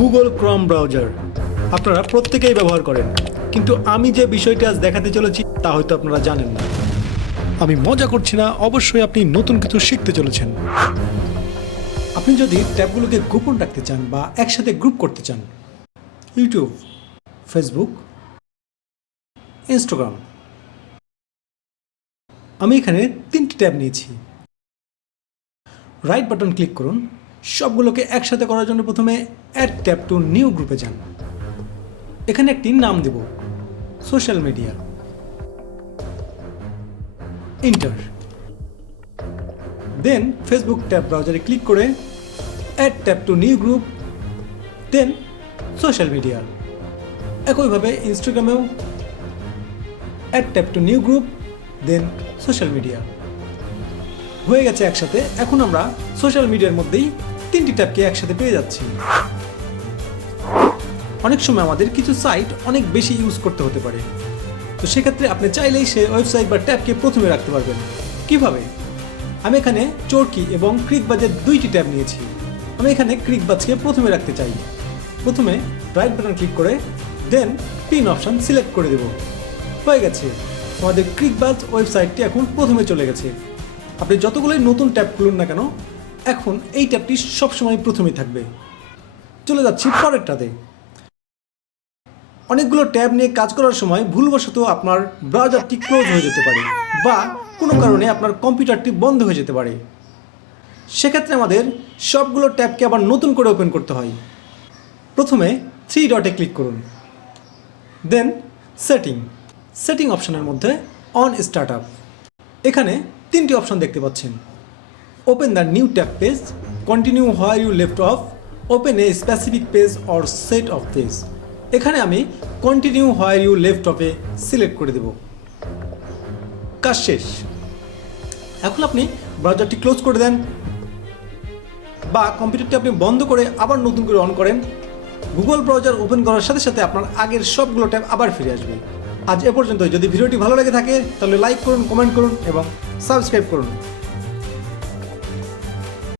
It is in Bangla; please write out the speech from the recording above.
গুগল ক্রম ব্রাউজার। আপনারা প্রত্যেকেই ব্যবহার করেন। কিন্তু আমি যে বিষয়টি আজ দেখাতে চলেছি, তা হয়তো আপনারা জানেন না। আমি মজা করছি না, অবশ্যই আপনি নতুন কিছু শিখতে চলেছেন। আপনি যদি ট্যাবগুলোকে গোপন রাখতে চান বা একসাথে গ্রুপ করতে চান, ইউটিউব, ফেসবুক, ইনস্টাগ্রাম, আমি এখানে তিনটি ট্যাব নিয়েছি। রাইট বাটন ক্লিক করুন। সবগুলোকে একসাথে করার জন্য প্রথমে অ্যাড ট্যাপ টু নিউ গ্রুপে যান। এখানে একটি নাম দেব social media enter then Facebook tab ব্রাউজারে ক্লিক করে add tap to new group then social media একইভাবে ইনস্টাগ্রামেও add tap to new group then social media হয়ে গেছে একসাথে। এখন আমরা সোশ্যাল মিডিয়ার মধ্যেই তিনটি ট্যাবকে একসাথে পেয়ে যাচ্ছি। অনেক সময় আমাদের কিছু সাইট অনেক বেশি ইউজ করতে হতে পারে। তো সেক্ষেত্রে আপনি চাইলেই সে ওয়েবসাইট বা ট্যাবকে প্রথমে রাখতে পারবেন। কীভাবে? আমি এখানে চরকি এবং ক্রিকবাজের দুইটি ট্যাব নিয়েছি। আমি এখানে ক্রিকবাজকে প্রথমে রাখতে চাই। প্রথমে রাইট বাটন ক্লিক করে দেন পিন অপশন সিলেক্ট করে দেব। হয়ে গেছে। আমাদের ক্রিকবাজ ওয়েবসাইটটি এখন প্রথমে চলে গেছে। আপনি যতগুলোই নতুন ট্যাব খুলুন না কেন এখন এই ট্যাবটি সবসময় প্রথমেই থাকবে। চলে যাচ্ছি পরেরটাতে। অনেকগুলো ট্যাব নিয়ে কাজ করার সময় ভুলবশত আপনার ব্রাউজারটি ক্লোজ হয়ে যেতে পারে বা কোনো কারণে আপনার কম্পিউটারটি বন্ধ হয়ে যেতে পারে। সেক্ষেত্রে আমাদের সবগুলো ট্যাবকে আবার নতুন করে ওপেন করতে হয়। প্রথমে থ্রি ডটে ক্লিক করুন। দেন সেটিং সেটিং অপশনের মধ্যে অন স্টার্ট আপ এখানে তিনটি অপশন দেখতে পাচ্ছেন। Open the new tab page continue where you left off open a specific page or set of page এখানে আমি continue where you left select করে দেব। কাজ শেষ। এখন আপনি ব্রাউজারটি ক্লোজ করে দেন বা কম্পিউটারটি আপনি বন্ধ করে আবার নতুন করে অন করেন। গুগল ব্রাউজার ওপেন করার সাথে সাথে আপনার আগের সবগুলো ট্যাব আবার ফিরে আসবে। আজ এ পর্যন্ত যদি ভিডিওটি ভালো লেগে থাকে, তাহলে লাইক করুন কমেন্ট করুন এবং সাবস্ক্রাইব করুন।